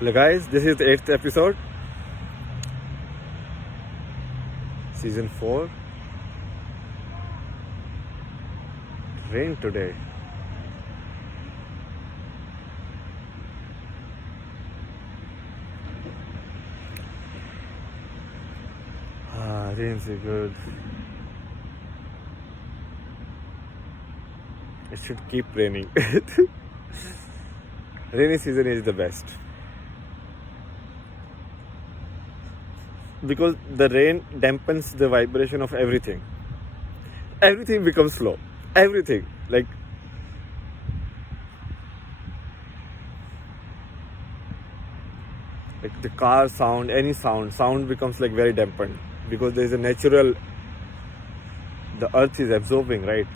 Hello guys, this is the 8th episode, season 4. Rain today. Rain's good. It should keep raining. Rainy season is the best. Because the rain dampens the vibration of everything. Everything becomes slow. Everything. Like the car sound, any sound becomes like very dampened. Because there is a natural, the earth is absorbing, right?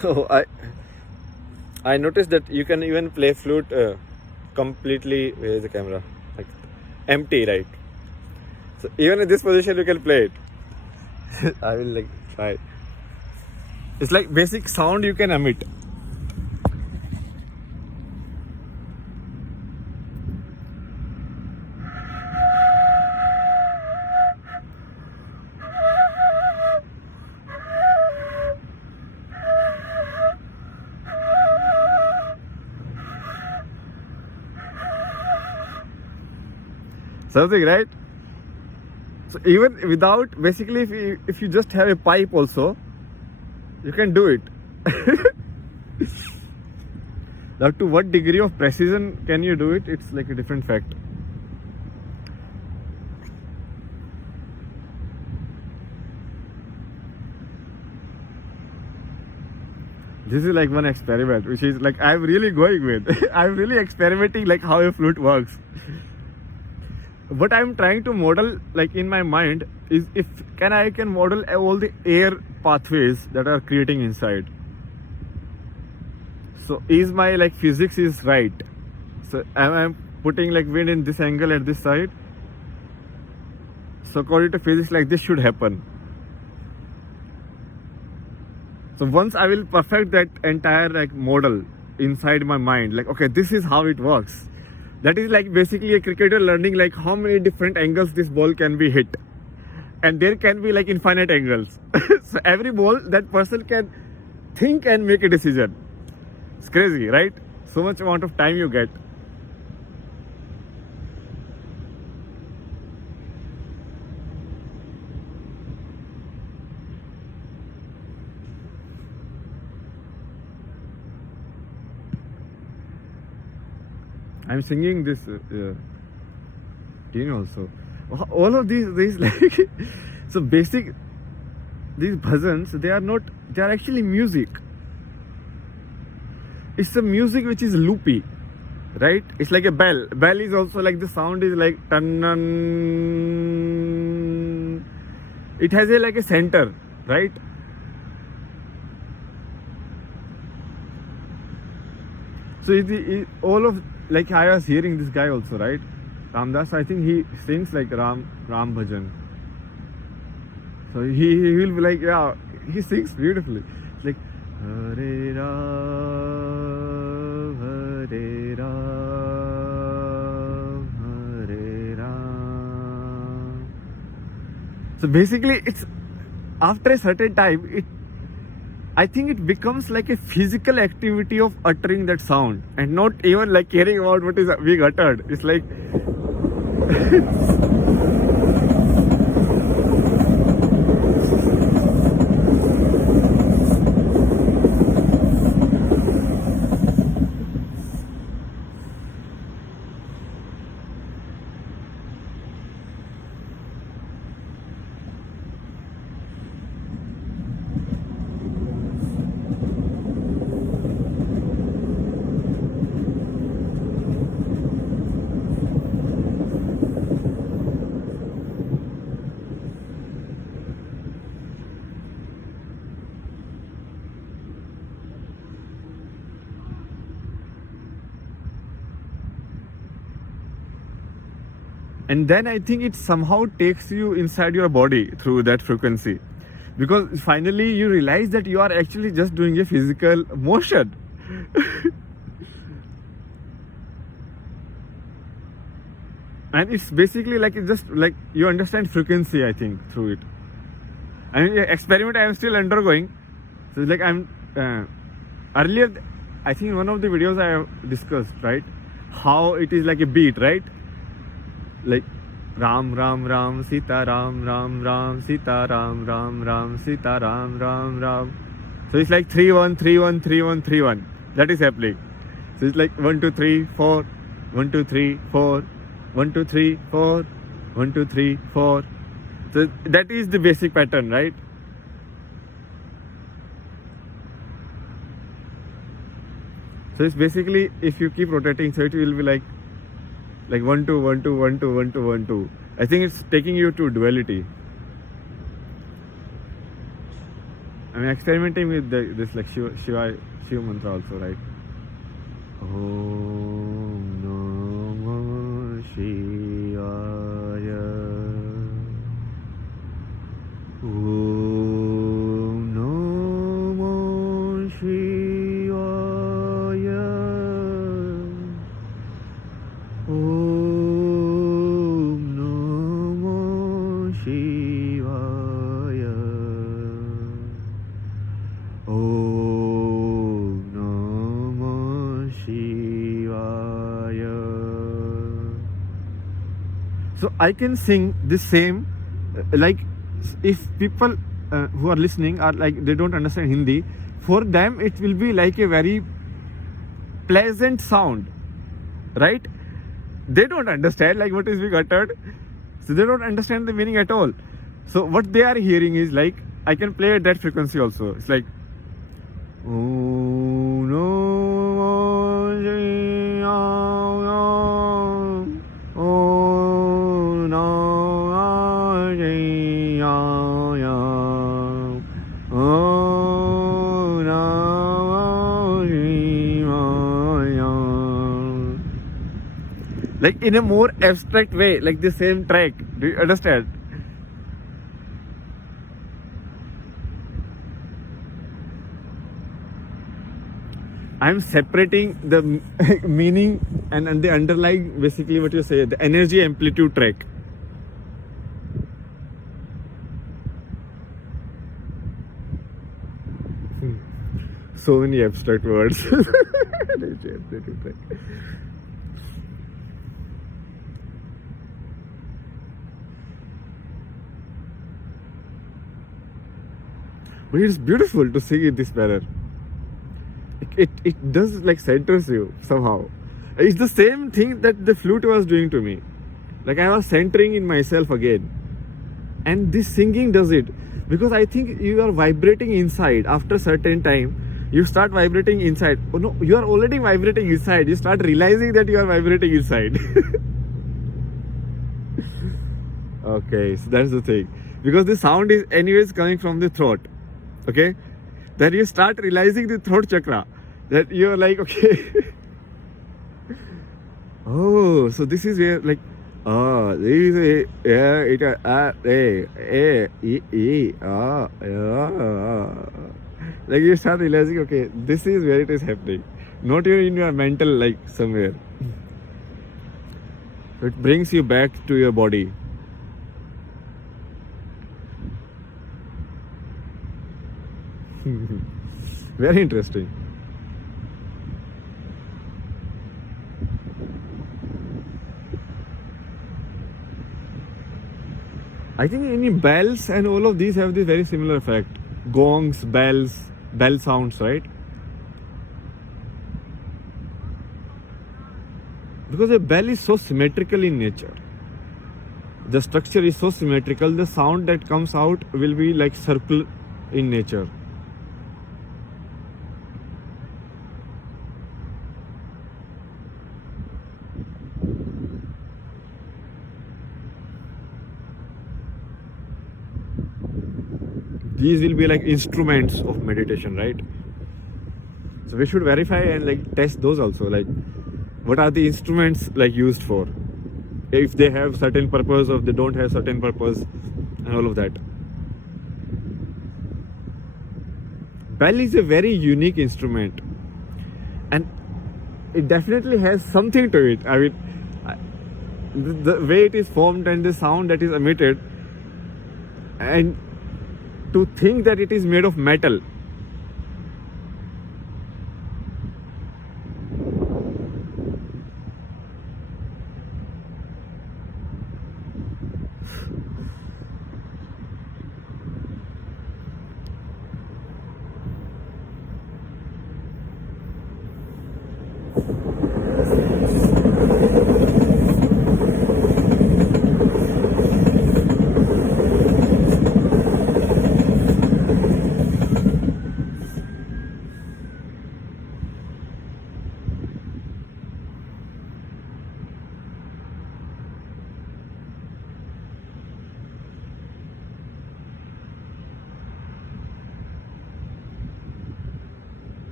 So I noticed that you can even play flute completely. Where is the camera? Like empty, right? So even in this position you can play it. I will like try. It's like basic sound you can emit. Something, right? So even without, basically if you just have a pipe also, you can do it. Now to what degree of precision can you do it, it's like a different fact. This is like one experiment which is like I'm really going with. I'm really experimenting like how a flute works. What I'm trying to model like in my mind is if I can model all the air pathways that are creating inside. So is my like physics is right? So am I putting like wind in this angle at this side? So according to physics, like this should happen. So once I will perfect that entire like model inside my mind, like okay, this is how it works. That is like basically a cricketer learning like how many different angles this ball can be hit. And there can be like infinite angles. So every ball that person can think and make a decision. It's crazy, right? So much amount of time you get. I'm singing this tune also. All of these like so basic, these bhajans, they are actually music. It's a music which is loopy, right? It's like a bell. Bell is also like the sound is like tan. It has like a center, right? So all of like I was hearing this guy also, right? Ramdas, I think he sings like Ram Bhajan. So he will be like, yeah, he sings beautifully. It's like Hare Ram, Hare Ram, Hare Ram. So basically, it's after a certain time, I think it becomes like a physical activity of uttering that sound and not even like caring about what is being uttered. It's like and then I think it somehow takes you inside your body through that frequency, because finally you realize that you are actually just doing a physical motion. And it's basically like, it's just like you understand frequency, I think, through it. I mean, experiment I am still undergoing. So it's like I'm earlier, I think in one of the videos I have discussed, right, how it is like a beat, right? Like Ram Ram Ram Sita Ram Ram Ram Sita Ram Ram Ram Sita Ram Ram Ram. So it's like 3-1 3-1 3-1 3-1. That is happening. So it's like 1 2 3 4 1 2 3 4 1 2 3 4 1 2 3 4. So that is the basic pattern, right? So it's basically, if you keep rotating, so it will be like 1 2 1 2 1 2 1 2 1 2. I think it's taking you to duality. I'm experimenting with this like Shiva mantra also, right? Om Namah Shivaya. Om Namah Shivaya. Om Namah Shivaya. Om Namah Shivaya. So I can sing the same, like if people who are listening are like, they don't understand Hindi, for them it will be like a very pleasant sound, right? They don't understand like what is being uttered, so they don't understand the meaning at all. So what they are hearing is like, I can play at that frequency also. It's like Om Namah Shivaya. Om Namah Shivaya. Om Namah Shivaya. Like in a more abstract way, like the same track. Do you understand? I'm separating the meaning and the underlying, basically what you say, the energy amplitude track. So many abstract words. Energy amplitude track. But it's beautiful to sing in this manner. It does like centers you somehow. It's the same thing that the flute was doing to me. Like I was centering in myself again. And this singing does it. Because I think you are vibrating inside. After a certain time, you start vibrating inside. Oh no, you are already vibrating inside. You start realizing that you are vibrating inside. Okay, so that's the thing. Because the sound is anyways coming from the throat. Okay? Then you start realizing the throat chakra. That you're like, okay. Oh, so this is where like, oh, this is like you start realizing, okay, this is where it is happening. Not even in your mental, like somewhere. So it brings you back to your body. Very interesting. I think any bells and all of these have this very similar effect. Gongs, bells, bell sounds, right? Because a bell is so symmetrical in nature. The structure is so symmetrical, the sound that comes out will be like circle in nature. These will be like instruments of meditation, right? So we should verify and like test those also. Like, what are the instruments like used for? if they have certain purpose or they don't have certain purpose and all of that. Bell is a very unique instrument, and it definitely has something to it. I mean, the way it is formed and the sound that is emitted, and to think that it is made of metal.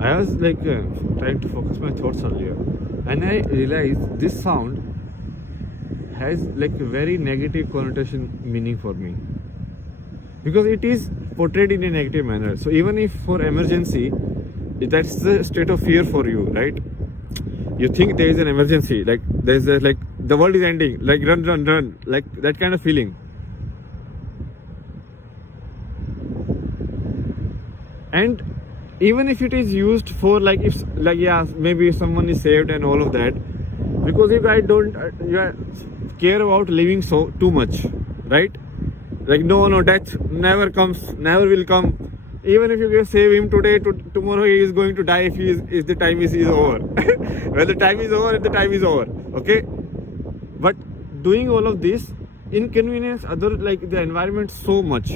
I was like trying to focus my thoughts earlier, and I realized this sound has like a very negative connotation meaning for me, because it is portrayed in a negative manner. So even if for emergency, that's the state of fear for you, right? You think there is an emergency, like there's a, like the world is ending, like run, run, run, like that kind of feeling. And even if it is used for like, if like, yeah, maybe someone is saved and all of that, because if I don't care about living so too much, right? Like no, death never comes, never will come. Even if you can save him today, tomorrow he is going to die if the time is over. When the time is over, the time is over. Okay, but doing all of this inconvenience other, like the environment so much.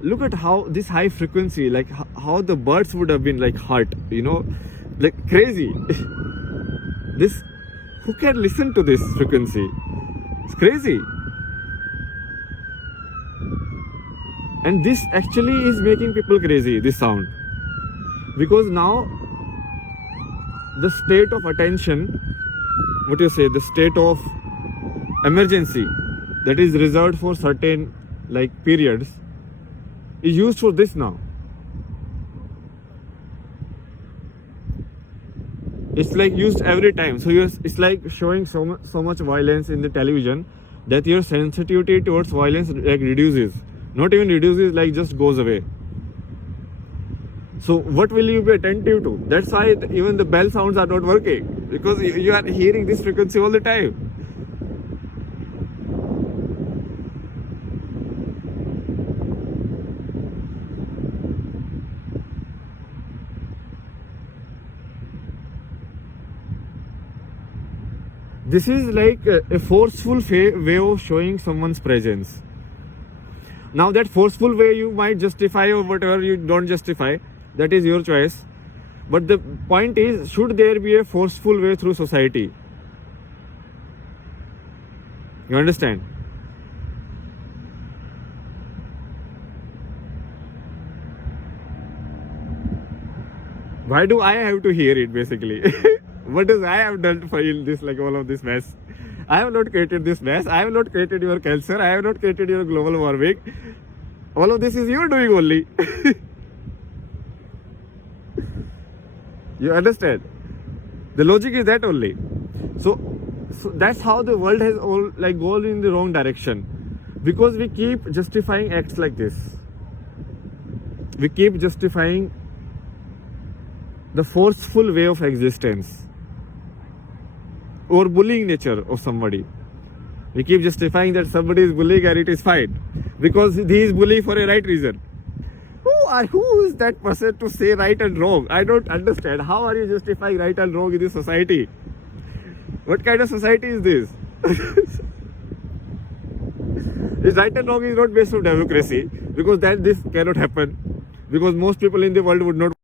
Look at how this high frequency, like how the birds would have been like hurt, you know, like crazy. This, who can listen to this frequency? It's crazy. And this actually is making people crazy, this sound. Because now the state of attention, what you say, the state of emergency that is reserved for certain like periods is used for this now. It's like used every time. So it's like showing so much violence in the television that your sensitivity towards violence like reduces. Not even reduces, like just goes away. So what will you be attentive to? That's why even the bell sounds are not working, because you are hearing this frequency all the time. This is like a forceful way of showing someone's presence. Now that forceful way you might justify, or whatever you don't justify, that is your choice. But the point is, should there be a forceful way through society? You understand? Why do I have to hear it basically? What does I have done for you this, like all of this mess? I have not created this mess. I have not created your cancer. I have not created your global warming. All of this is you doing only. You understand? The logic is that only. So that's how the world has all like gone in the wrong direction, because we keep justifying acts like this. We keep justifying the forceful way of existence or bullying nature of somebody. We keep justifying that somebody is bullying and it is fine because he is bullying for a right reason. Who is that person to say right and wrong? I don't understand. How are you justifying right and wrong in this society? What kind of society is this? This right and wrong is not based on democracy, because then this cannot happen, because most people in the world would not